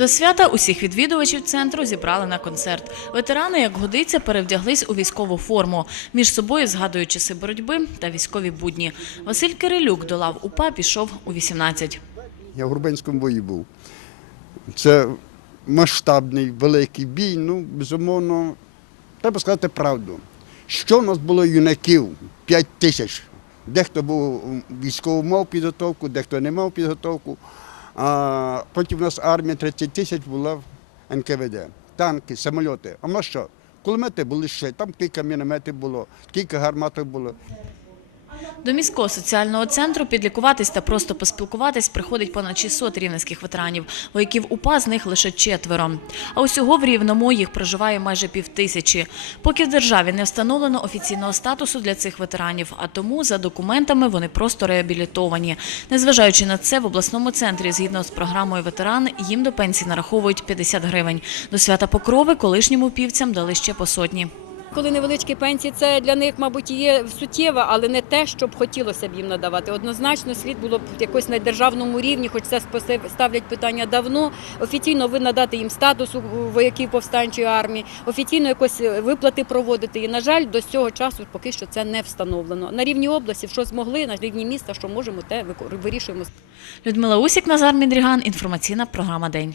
До свята усіх відвідувачів центру зібрали на концерт. Ветерани, як годиться, перевдяглись у військову форму, між собою згадують часи боротьби та військові будні. Василь Кирилюк до лав УПА пішов у 18. Я в Гурбенському бої був. Це масштабний, великий бій. Ну, безумовно, треба сказати правду. Що в нас було юнаків? 5 тисяч. Дехто був військово мав підготовку, дехто не мав підготовку. А потім у нас армія 30 тисяч була в НКВД. Танки, самоліти. А в що? Кулемети були ще, там кілька мінометів було, кілька гарматок було. До міського соціального центру підлікуватись та просто поспілкуватись приходить понад 600 рівненських ветеранів. Вояків УПА з них лише четверо. А усього в Рівному їх проживає майже півтисячі. Поки в державі не встановлено офіційного статусу для цих ветеранів, а тому за документами вони просто реабілітовані. Незважаючи на це, в обласному центрі, згідно з програмою ветеран, їм до пенсії нараховують 50 гривень. До свята Покрови колишнім упівцям дали ще по сотні. Коли невеличкі пенсії, це для них, мабуть, є суттєво, але не те, що б хотілося б їм надавати. Однозначно, слід було б якось на державному рівні, хоч це ставлять питання давно. Офіційно ви надати їм статус вояків повстанчої армії, офіційно якось виплати проводити. І на жаль, до цього часу поки що це не встановлено. На рівні області, що змогли, на рівні міста, що можемо, те вирішуємо. Людмила Усік, Назар Мідріган. Інформаційна програма День.